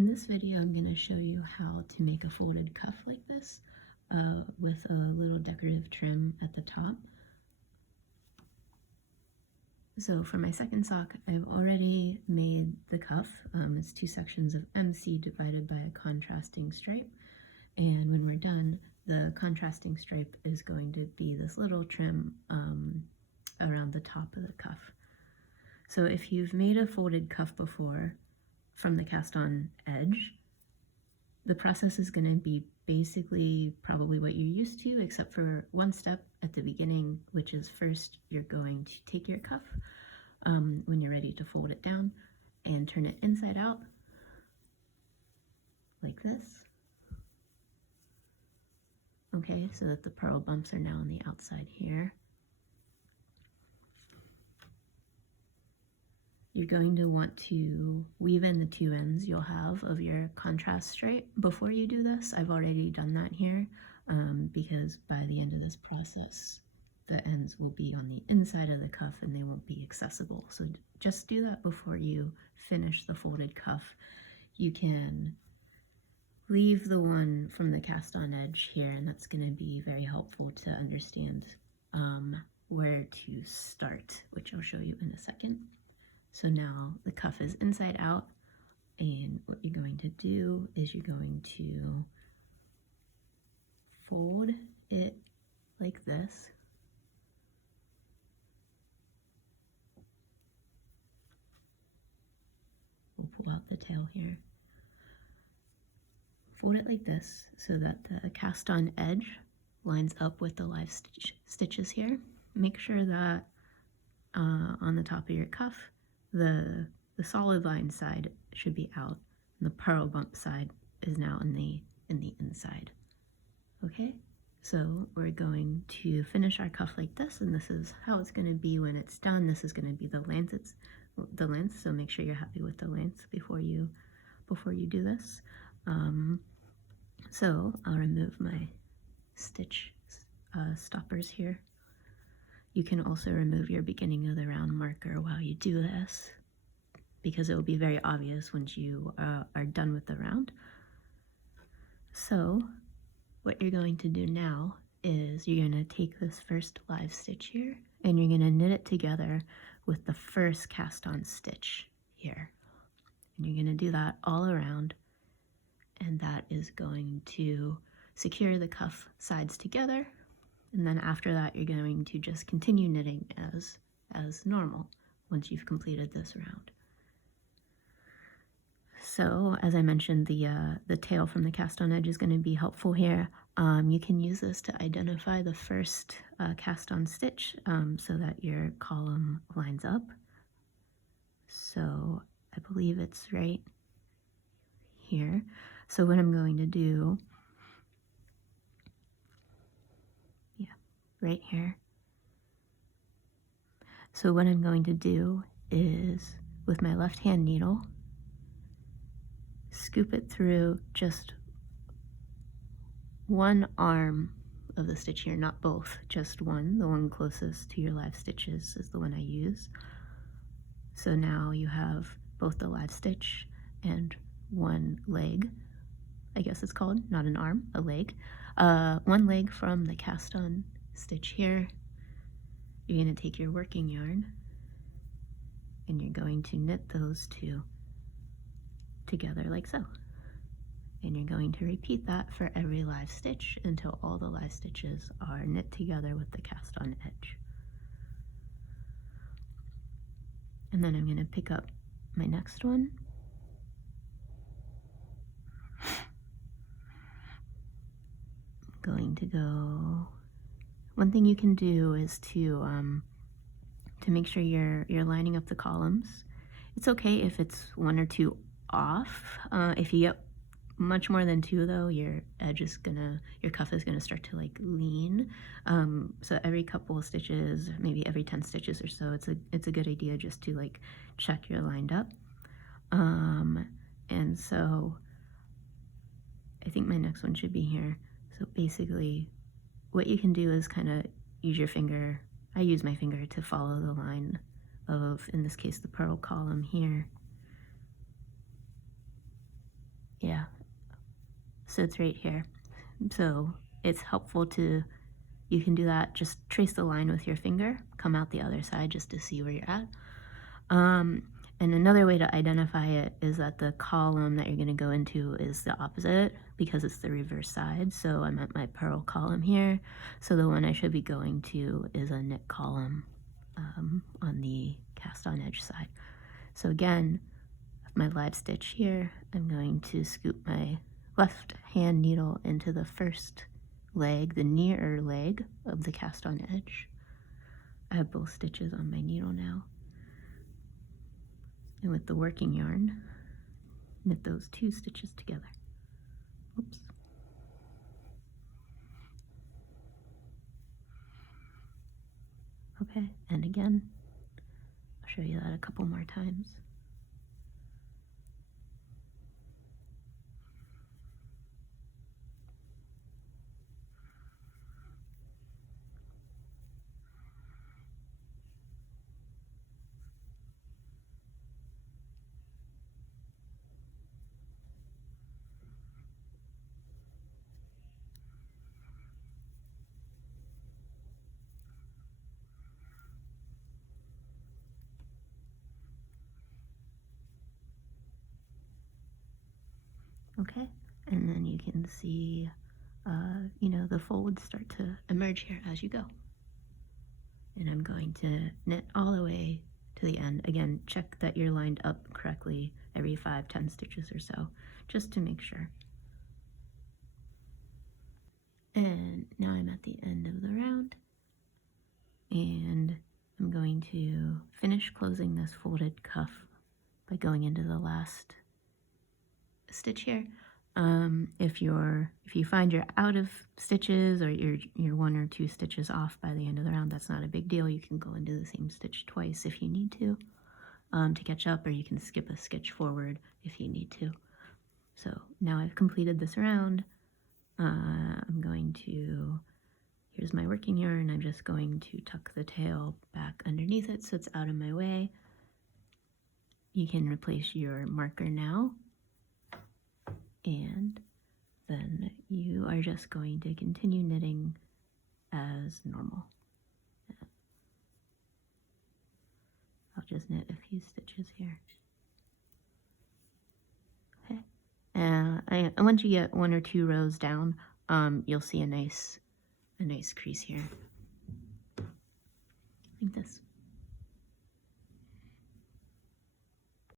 In this video, I'm going to show you how to make a folded cuff like this with a little decorative trim at the top. So for my second sock, I've already made the cuff. It's two sections of MC divided by a contrasting stripe. And when we're done, the contrasting stripe is going to be this little trim around the top of the cuff. So if you've made a folded cuff before from the cast on edge, the process is going to be basically probably what you're used to, except for one step at the beginning, which is first you're going to take your cuff when you're ready to fold it down and turn it inside out like this. Okay, so that the pearl bumps are now on the outside here. You're going to want to weave in the two ends you'll have of your contrast stripe. Before you do this, I've already done that here because by the end of this process, the ends will be on the inside of the cuff and they won't be accessible. So just do that before you finish the folded cuff. You can leave the one from the cast on edge here, and that's going to be very helpful to understand where to start, which I'll show you in a second. So now the cuff is inside out, and what you're going to do is you're going to fold it like this. We'll pull out the tail here. Fold it like this so that the cast on edge lines up with the live stitches here. Make sure that on the top of your cuff, the solid line side should be out, and the pearl bump side is now in the inside. Okay, so we're going to finish our cuff like this, and this is how it's going to be when it's done. This is going to be the length. So make sure you're happy with the length before you do this. So I'll remove my stitch stoppers here. You can also remove your beginning of the round marker while you do this, because it will be very obvious once you are done with the round. So what you're going to do now is you're going to take this first live stitch here and you're going to knit it together with the first cast on stitch here. And you're going to do that all around, and that is going to secure the cuff sides together. And then after that, you're going to just continue knitting as normal once you've completed this round. So as I mentioned, the tail from the cast on edge is going to be helpful here. You can use this to identify the first cast on stitch so that your column lines up. So I believe it's right here. So what I'm going to do, right here. So what I'm going to do is, with my left hand needle, scoop it through just one arm of the stitch here, not both, just one. The one closest to your live stitches is the one I use. So now you have both the live stitch and one leg, I guess it's called, not an arm, a leg. One leg from the cast on stitch here. You're going to take your working yarn and you're going to knit those two together like so. And you're going to repeat that for every live stitch until all the live stitches are knit together with the cast on edge. And then I'm going to pick up my next one. I'm going to go. One thing you can do is to make sure you're lining up the columns. It's okay if it's one or two off. If you get much more than two, though, your cuff is gonna start to like lean. So every couple of stitches, maybe every 10 stitches or so, it's a good idea just to like check you're lined up. And so I think my next one should be here. So basically, what you can do is kind of use your finger. I use my finger to follow the line of, in this case, the pearl column here. Yeah, so it's right here. So it's helpful to, you can do that, just trace the line with your finger, come out the other side just to see where you're at. And another way to identify it is that the column that you're going to go into is the opposite because it's the reverse side. So I'm at my purl column here. So the one I should be going to is a knit column on the cast on edge side. So again, my live stitch here, I'm going to scoop my left hand needle into the first leg, the nearer leg of the cast on edge. I have both stitches on my needle now. And with the working yarn, knit those 2 stitches together. Oops. Okay, and again, I'll show you that a couple more times. Okay, and then you can see, you know, the folds start to emerge here as you go. And I'm going to knit all the way to the end. Again, check that you're lined up correctly every 5-10 stitches or so, just to make sure. And now I'm at the end of the round, and I'm going to finish closing this folded cuff by going into the last stitch here. If you find you're out of stitches or you're 1 or 2 stitches off by the end of the round, that's not a big deal. You can go into the same stitch twice if you need to catch up, or you can skip a stitch forward if you need to. So now I've completed this round. I'm going to, here's my working yarn. I'm just going to tuck the tail back underneath it so it's out of my way. You can replace your marker now, and then you are just going to continue knitting as normal. I'll just knit a few stitches here. Okay, and once you get 1 or 2 rows down, you'll see a nice crease here, like this.